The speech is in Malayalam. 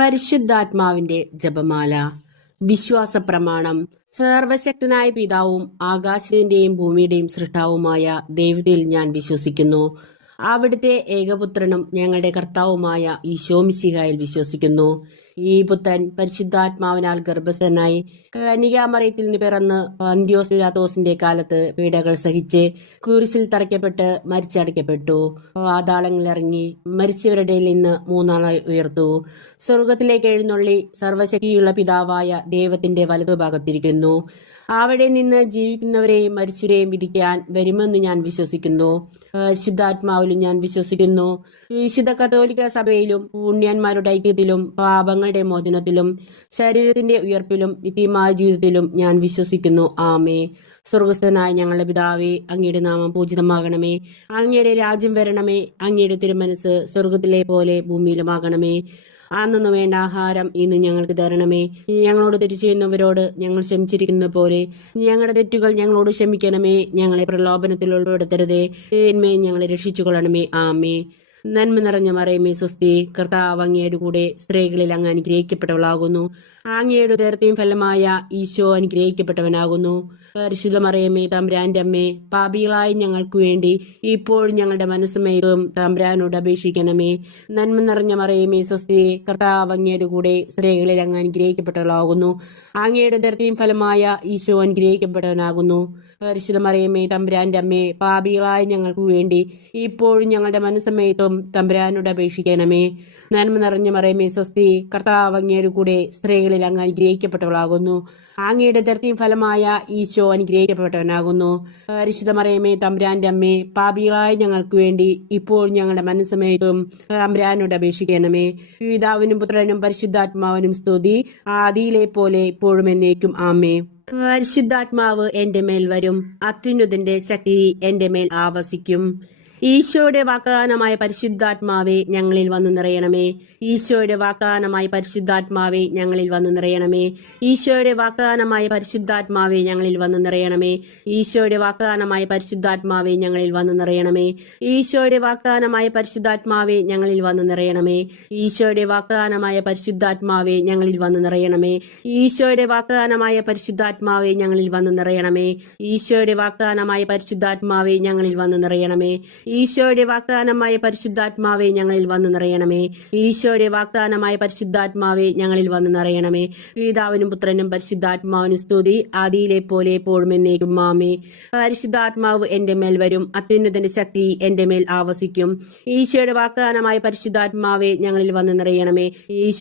പരിശുദ്ധാത്മാവിന്റെ ജപമാല. വിശ്വാസ പ്രമാണം. സർവശക്തനായ പിതാവും ആകാശത്തിന്റെയും ഭൂമിയുടെയും സൃഷ്ടാവുമായ ദൈവത്തിൽ ഞാൻ വിശ്വസിക്കുന്നു. അവിടുത്തെ ഏകപുത്രനും ഞങ്ങളുടെ കർത്താവുമായ ഈശോമിശിഹായിൽ വിശ്വസിക്കുന്നു. ഈ പുത്രൻ പരിശുദ്ധാത്മാവിനാൽ ഗർഭസ്ഥനായി കന്യകാമറിയത്തിൽ നിന്ന് പിറന്ന് പന്തിയോസ് പിലാത്തോസിന്റെ കാലത്ത് പീഡകൾ സഹിച്ച് കുരിശിൽ തറയ്ക്കപ്പെട്ട് മരിച്ചടയ്ക്കപ്പെട്ടു. പാതാളങ്ങളിൽ ഇറങ്ങി മരിച്ചവരുടെ നിന്ന് മൂന്നാളായി ഉയർത്തു. സ്വർഗത്തിലേക്ക് എഴുന്നള്ളി സർവശക്തിയുള്ള പിതാവായ ദൈവത്തിന്റെ വലതുഭാഗത്തിരിക്കുന്നു. അവിടെ നിന്ന് ജീവിക്കുന്നവരെയും മരിച്ചവരെയും വിധിക്കാൻ വരുമെന്ന് ഞാൻ വിശ്വസിക്കുന്നു. പരിശുദ്ധാത്മാവിലും ഞാൻ വിശ്വസിക്കുന്നു. വിശുദ്ധ കത്തോലിക്ക സഭയിലും പുണ്യന്മാരുടെ ഐക്യത്തിലും പാപങ്ങളുടെ മോചനത്തിലും ശരീരത്തിന്റെ ഉയർപ്പിലും നിത്യമായ ജീവിതത്തിലും ഞാൻ വിശ്വസിക്കുന്നു. ആമേ. സ്വർഗസ്ഥനായ ഞങ്ങളുടെ പിതാവേ, അങ്ങയുടെ നാമം പൂജിതമാകണമേ. അങ്ങയുടെ രാജ്യം വരണമേ. അങ്ങയുടെ തിരുമനസ് സ്വർഗത്തിലെ പോലെ ഭൂമിയിലുമാകണമേ. അന്നു വേണ്ട ആഹാരം ഇന്ന് ഞങ്ങൾക്ക് തരണമേ. ഞങ്ങളോട് തെറ്റ് ചെയ്യുന്നവരോട് ഞങ്ങൾ ക്ഷമിച്ചിരിക്കുന്നത് പോലെ ഞങ്ങളുടെ തെറ്റുകൾ ഞങ്ങളോട് ക്ഷമിക്കണമേ. ഞങ്ങളെ പ്രലോഭനത്തിൽ ഉൾപ്പെടുത്തരുതേ, തിന്മയെ ഞങ്ങളെ രക്ഷിച്ചുകൊള്ളണമേ. ആമേ. നന്മ നിറഞ്ഞ മറിയമേ സ്വസ്തി, കർത്താവ് അങ്ങയുടെ കൂടെ സ്ത്രീകളിൽ അങ്ങ് അനുഗ്രഹിക്കപ്പെട്ടവളാകുന്നു. അങ്ങയുടെ ഉദരത്തെയും ഫലമായ ഈശോ അനുഗ്രഹിക്കപ്പെട്ടവനാകുന്നു. പരിശുദ്ധ മറിയമേ തമ്പുരാന്റെ അമ്മേ, പാപികളായി ഞങ്ങൾക്ക് വേണ്ടി ഇപ്പോഴും ഞങ്ങളുടെ മനസ്സുമേതും തമ്പുരാനോട് അപേക്ഷിക്കണമേ. നന്മ നിറഞ്ഞ മറിയമേ സ്വസ്തി, കർത്താവ് അങ്ങയുടെ കൂടെ സ്ത്രീകളിൽ അങ്ങ് അനുഗ്രഹിക്കപ്പെട്ടവളാകുന്നു. അങ്ങയുടെ ഉദരത്തെയും ഫലമായ ഈശോ അനുഗ്രഹിക്കപ്പെട്ടവനാകുന്നു. പരിശുദ്ധ മറിയമേ തമ്പുരാന്റെ അമ്മേ, പാപികളായി ഞങ്ങൾക്ക് വേണ്ടി ഇപ്പോഴും ഞങ്ങളുടെ മനസ്സമേത്തും തമ്പുരാനോട് അപേക്ഷിക്കണമേ. നന്മ നിറഞ്ഞ മറിയമേ സ്വസ്തി, കർത്താവ് അങ്ങയുടെ കൂടെ സ്ത്രീകളിൽ അങ്ങ് അനുഗ്രഹിക്കപ്പെട്ടവളാകുന്നു. അങ്ങയുടെ ഉദരത്തിൻ ഫലമായ ഈശോ അനുഗ്രഹിക്കപ്പെട്ടവനാകുന്നു. പരിശുദ്ധ മറിയമേ തമ്പുരാന്റെ അമ്മേ, പാപികളായ ഞങ്ങൾക്ക് വേണ്ടി ഇപ്പോഴും ഞങ്ങളുടെ മനസ്സമേത്തും തമ്പുരാനോട് അപേക്ഷിക്കണമേ. പിതാവിനും പുത്രനും പരിശുദ്ധാത്മാവിനും സ്തുതി, ആദിയിലെ പോലെ ഇപ്പോഴും എന്നേക്കും. ആമേ. പരിശുദ്ധാത്മാവ് എന്റെ മേൽ വരും, അത്യുന്നതന്റെ ശക്തി എന്റെ മേൽ ആവസിക്കും. ഈശോയുടെ വാഗ്ദാനമായ പരിശുദ്ധാത്മാവെ ഞങ്ങളിൽ വന്നു നിറയണമേ. ഈശോയുടെ വാഗ്ദാനമായ പരിശുദ്ധാത്മാവെ ഞങ്ങളിൽ വന്നു നിറയണമേ. ഈശോയുടെ വാഗ്ദാനമായ പരിശുദ്ധാത്മാവെ ഞങ്ങളിൽ വന്നു നിറയണമേ. ഈശോയുടെ വാഗ്ദാനമായ പരിശുദ്ധാത്മാവെ ഞങ്ങളിൽ വന്നു നിറയണമേ. ഈശോയുടെ വാഗ്ദാനമായ പരിശുദ്ധാത്മാവെ ഞങ്ങളിൽ വന്നു നിറയണമേ. ഈശോയുടെ വാഗ്ദാനമായ പരിശുദ്ധാത്മാവെ ഞങ്ങളിൽ വന്നു നിറയണമേ. ഈശോയുടെ വാഗ്ദാനമായ പരിശുദ്ധാത്മാവെ ഞങ്ങളിൽ വന്നു നിറയണമേ. ഈശോയുടെ വാഗ്ദാനമായ പരിശുദ്ധാത്മാവെ ഞങ്ങളിൽ വന്നു നിറയണമേ. ഈശോയുടെ വാഗ്ദാനമായ പരിശുദ്ധാത്മാവെ ഞങ്ങളിൽ വന്നു നിറയണമേ. ഈശോയുടെ വാഗ്ദാനമായ പരിശുദ്ധാത്മാവെ ഞങ്ങളിൽ വന്നു നിറയണമേ. പിതാവിനും പുത്രനും പരിശുദ്ധാത്മാവിനും സ്തുതി, ആദിയിലെ പോലെ എപ്പോഴും എന്നേക്കും. ആമേ. പരിശുദ്ധാത്മാവ് എന്റെ മേൽ വരും, അത്യുന്നതന്റെ ശക്തി എന്റെ മേൽ ആവസിക്കും. ഈശോയുടെ വാഗ്ദാനമായ പരിശുദ്ധാത്മാവെ ഞങ്ങളിൽ വന്നു നിറയണമേ.